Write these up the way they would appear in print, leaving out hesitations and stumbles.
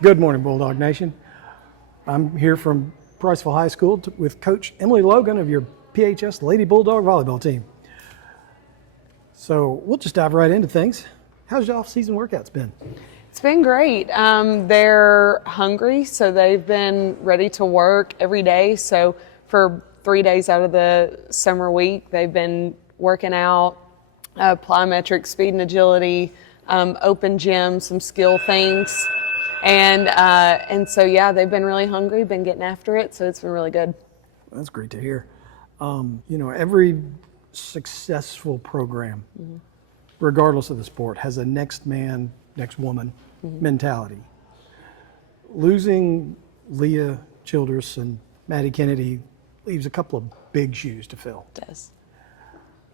Good morning, Bulldog Nation. I'm here from Priceville High School with Coach Emily Logan of your PHS Lady Bulldog Volleyball team. So we'll just dive right into things. How's your off-season workouts been? It's been great. They're hungry, so they've been ready to work every day. So for 3 days out of the summer week, they've been working out, plyometrics, speed and agility, open gym, some skill things. And so, yeah, they've been really hungry, been getting after it, so it's been really good. That's great to hear. Every successful program, regardless of the sport, has a next man, next woman mentality. Losing Leah Childress and Maddie Kennedy leaves a couple of big shoes to fill. It does.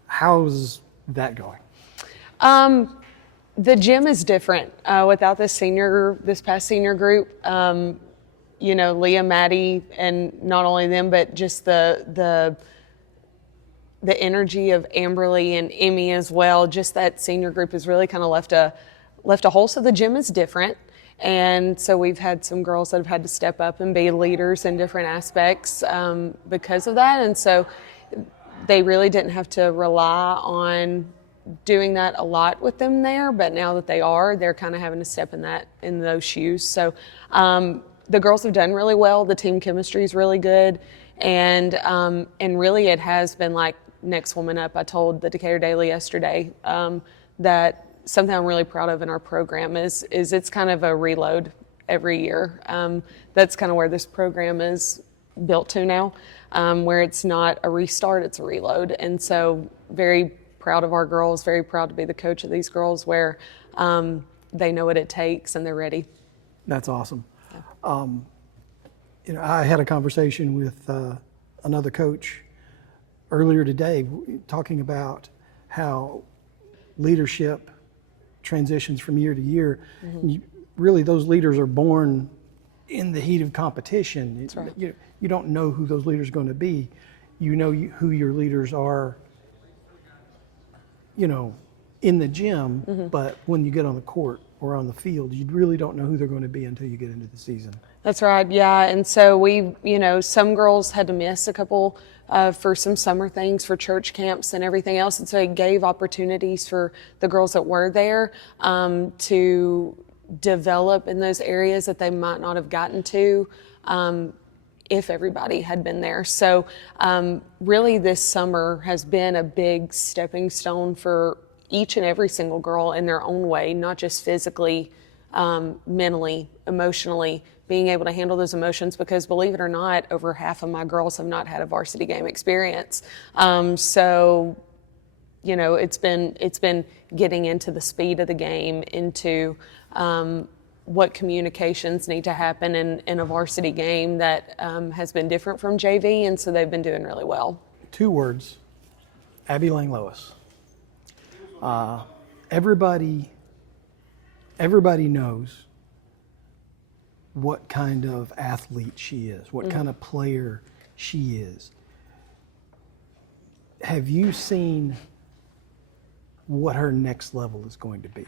How's that going? The gym is different without this past senior group. Leah, Maddie, and not only them, but just the energy of Amberly and Emmy as well. Just that senior group has really kind of left a hole. So the gym is different, and so we've had some girls that have had to step up and be leaders in different aspects because of that. And so they really didn't have to rely on doing that a lot with them there, but now that they're kind of having to step in those shoes. So the girls have done really well. The team chemistry is really good, and really it has been like next woman up. I told the Decatur Daily yesterday that something I'm really proud of in our program is it's kind of a reload every year. That's kind of where this program is built to now, where it's not a restart, it's a reload. And so very proud of our girls, very proud to be the coach of these girls, where they know what it takes and they're ready. That's awesome. Yeah. I had a conversation with another coach earlier today talking about how leadership transitions from year to year. Really, those leaders are born in the heat of competition. That's right. You don't know who those leaders are going to be. You know who your leaders are, in the gym, but when you get on the court or on the field, you really don't know who they're going to be until you get into the season. That's right, yeah. And so some girls had to miss a couple for some summer things, for church camps and everything else. And so it gave opportunities for the girls that were there to develop in those areas that they might not have gotten to if everybody had been there. So really this summer has been a big stepping stone for each and every single girl in their own way, not just physically, mentally, emotionally, being able to handle those emotions, because believe it or not, over half of my girls have not had a varsity game experience. So it's been getting into the speed of the game, into what communications need to happen in a varsity game that has been different from JV, and so they've been doing really well. 2 words, Abby Lang-Lois. Everybody knows what kind of athlete she is, what kind of player she is. Have you seen what her next level is going to be?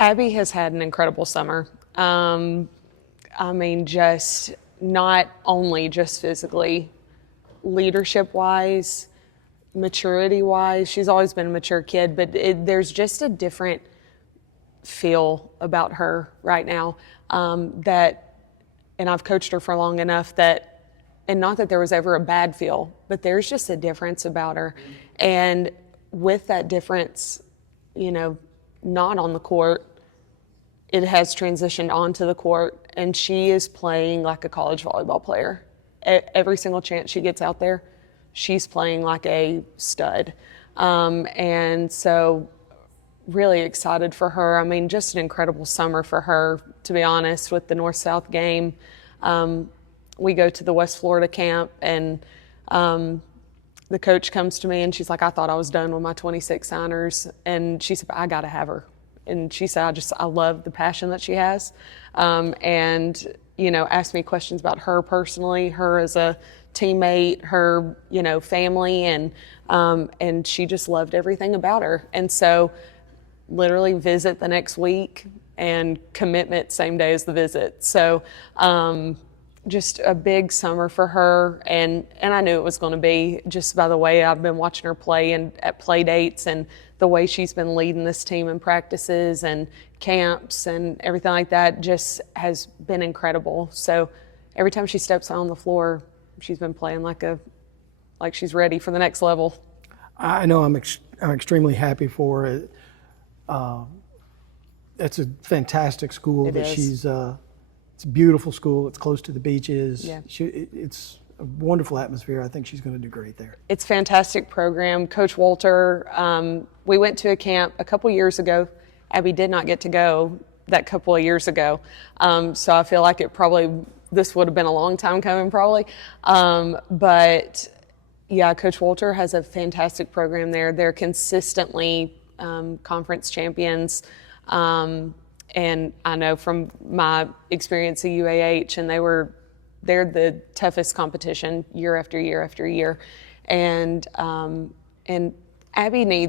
Abby has had an incredible summer. Just not only just physically, leadership-wise, maturity-wise. She's always been a mature kid, but there's just a different feel about her right now and I've coached her for long enough and not that there was ever a bad feel, but there's just a difference about her. And with that difference, not on the court, it has transitioned onto the court, and she is playing like a college volleyball player. Every single chance she gets out there, she's playing like a stud. And so really excited for her. Just an incredible summer for her, to be honest, with the North-South game. We go to the West Florida camp, and the coach comes to me and she's like, I thought I was done with my 26 signers. And she said, I got to have her. And she said, I love the passion that she has. Asked me questions about her personally, her as a teammate, her, family, and she just loved everything about her. And so literally visit the next week, and commitment same day as the visit. So just a big summer for her, and I knew it was going to be just by the way I've been watching her play and at play dates and the way she's been leading this team in practices and camps and everything like that just has been incredible. So every time she steps out on the floor, she's been playing like she's ready for the next level. I know I'm extremely happy for it. It's a fantastic school It that is. she's. It's a beautiful school. It's close to the beaches. Yeah. It's a wonderful atmosphere. I think she's going to do great there. It's a fantastic program. Coach Walter, we went to a camp a couple years ago. Abby did not get to go that couple of years ago. So I feel like this would have been a long time coming probably. But yeah, Coach Walter has a fantastic program there. They're consistently conference champions. And I know from my experience at UAH, and they're the toughest competition year after year after year. And Abby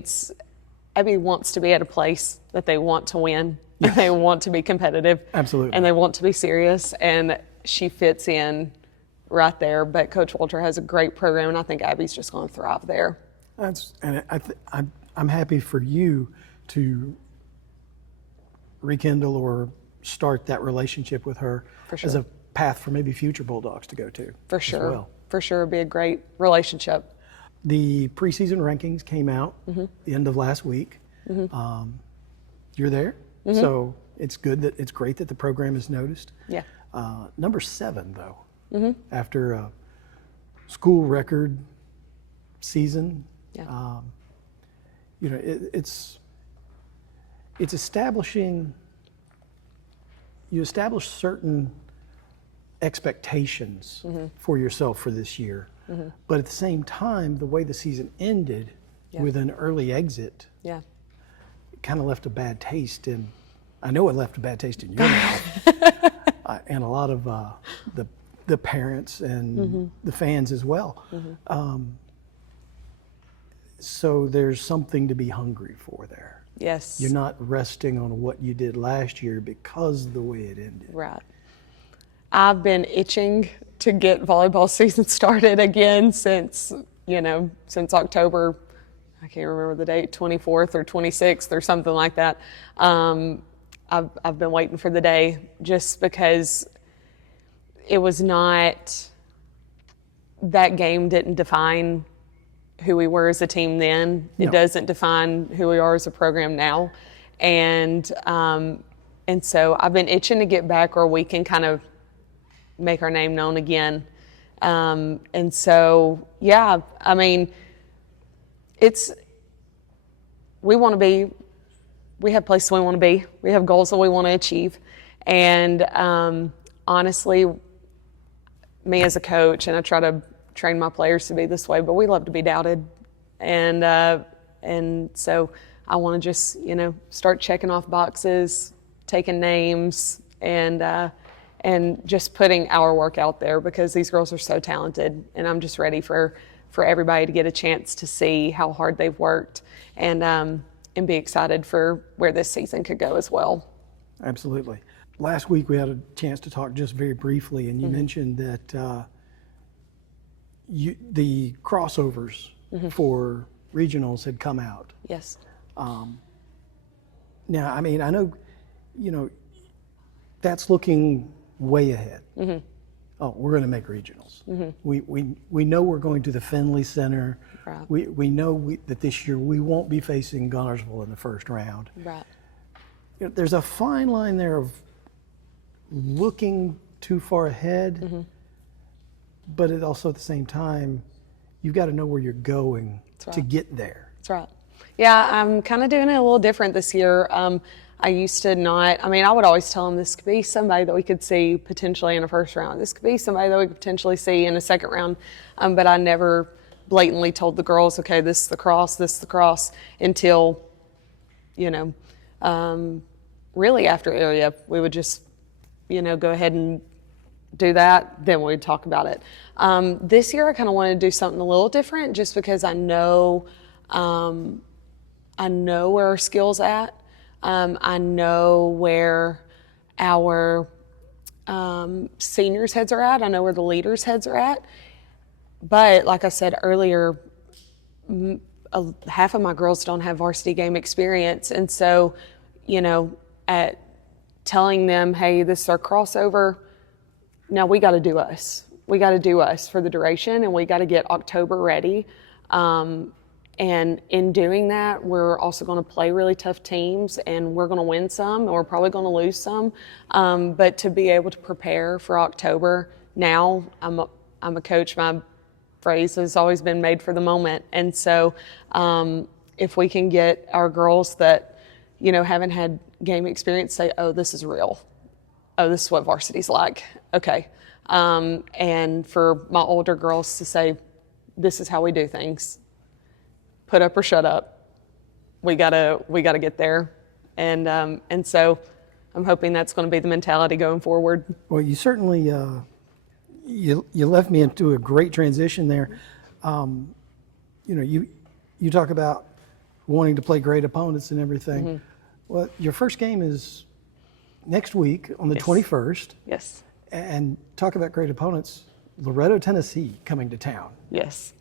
wants to be at a place that they want to win. Yes. They want to be competitive. Absolutely. And they want to be serious. And she fits in right there. But Coach Walter has a great program, and I think Abby's just going to thrive there. I'm happy for you to rekindle or start that relationship with her as a path for maybe future Bulldogs to go to. For sure. Well. For sure. It'd be a great relationship. The preseason rankings came out the end of last week. You're there, so it's great that the program is noticed. Yeah. Number 7, though, after a school record season, Yeah. It's establishing, you establish certain expectations for yourself for this year. But at the same time, the way the season ended with an early exit, Yeah. it kind of left a bad taste in, I know it left a bad taste in your mouth, and a lot of the parents and the fans as well. So there's something to be hungry for there. Yes. You're not resting on what you did last year because of the way it ended. Right. I've been itching to get volleyball season started again since October. I can't remember the date, 24th or 26th or something like that. I've been waiting for the day just because it was not, that game didn't define who we were as a team then. It doesn't define who we are as a program now. And so I've been itching to get back where we can kind of make our name known again. And so, yeah, I mean, we have places we want to be. We have goals that we want to achieve. And honestly, me as a coach, and I try to train my players to be this way, but we love to be doubted. And so I want to just, start checking off boxes, taking names, and just putting our work out there because these girls are so talented, and I'm just ready for everybody to get a chance to see how hard they've worked and be excited for where this season could go as well. Absolutely. Last week we had a chance to talk just very briefly, and you mentioned that the crossovers for regionals had come out. Yes. Now, I mean, I know, that's looking way ahead. Oh, we're going to make regionals. We know we're going to the Finley Center. Right. We know that this year we won't be facing Gunnersville in the first round. Right. There's a fine line there of looking too far ahead, but it also at the same time, you've got to know where you're going to get there. That's right. Yeah, I'm kind of doing it a little different this year. I used to not, I would always tell them this could be somebody that we could see potentially in a first round. This could be somebody that we could potentially see in a second round. But I never blatantly told the girls, okay, this is the cross, until, really after area, we would just, go ahead and do that, then we'd talk about it. This year I kind of wanted to do something a little different just because I know where our skill's at. I know where our seniors' heads are at. I know where the leaders' heads are at. But like I said earlier, half of my girls don't have varsity game experience. And so, at telling them, hey, this is our crossover, now we got to do us. We got to do us for the duration, and we got to get October ready. And in doing that, we're also going to play really tough teams, and we're going to win some, and we're probably going to lose some. But to be able to prepare for October now, I'm a coach. My phrase has always been made for the moment. And so if we can get our girls that, haven't had game experience say, oh, this is real. Oh, this is what varsity's like. Okay. And for my older girls to say, this is how we do things. Put up or shut up. We gotta get there. And so I'm hoping that's going to be the mentality going forward. Well, you certainly, you left me into a great transition there. You talk about wanting to play great opponents and everything. Mm-hmm. Well, your first game is next week on the Yes. 21st. Yes. And talk about great opponents, Loretto, Tennessee coming to town. Yes.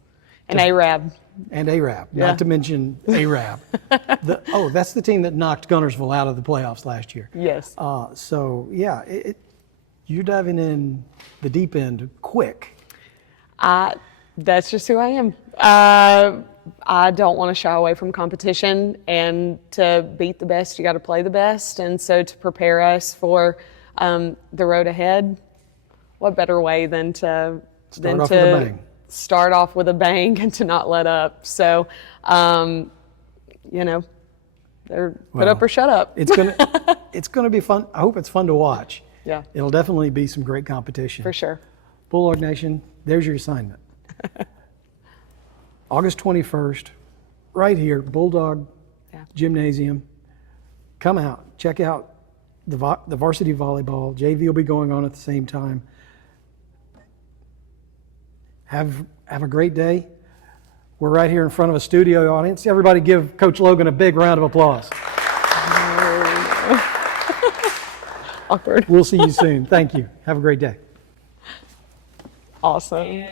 And Arab. And Arab, Yeah. not to mention Arab. That's the team that knocked Gunnersville out of the playoffs last year. Yes. So, yeah, you're diving in the deep end quick. That's just who I am. I don't want to shy away from competition, and to beat the best, you got to play the best. And so to prepare us for the road ahead, what better way than to start off with a bang and to not let up. So, put up or shut up. It's gonna be fun. I hope it's fun to watch. Yeah. It'll definitely be some great competition. For sure. Bulldog Nation, there's your assignment. August 21st, right here, Bulldog Gymnasium. Come out, check out the varsity volleyball. JV will be going on at the same time. Have a great day. We're right here in front of a studio audience. Everybody give Coach Logan a big round of applause. Awkward. We'll see you soon. Thank you. Have a great day. Awesome.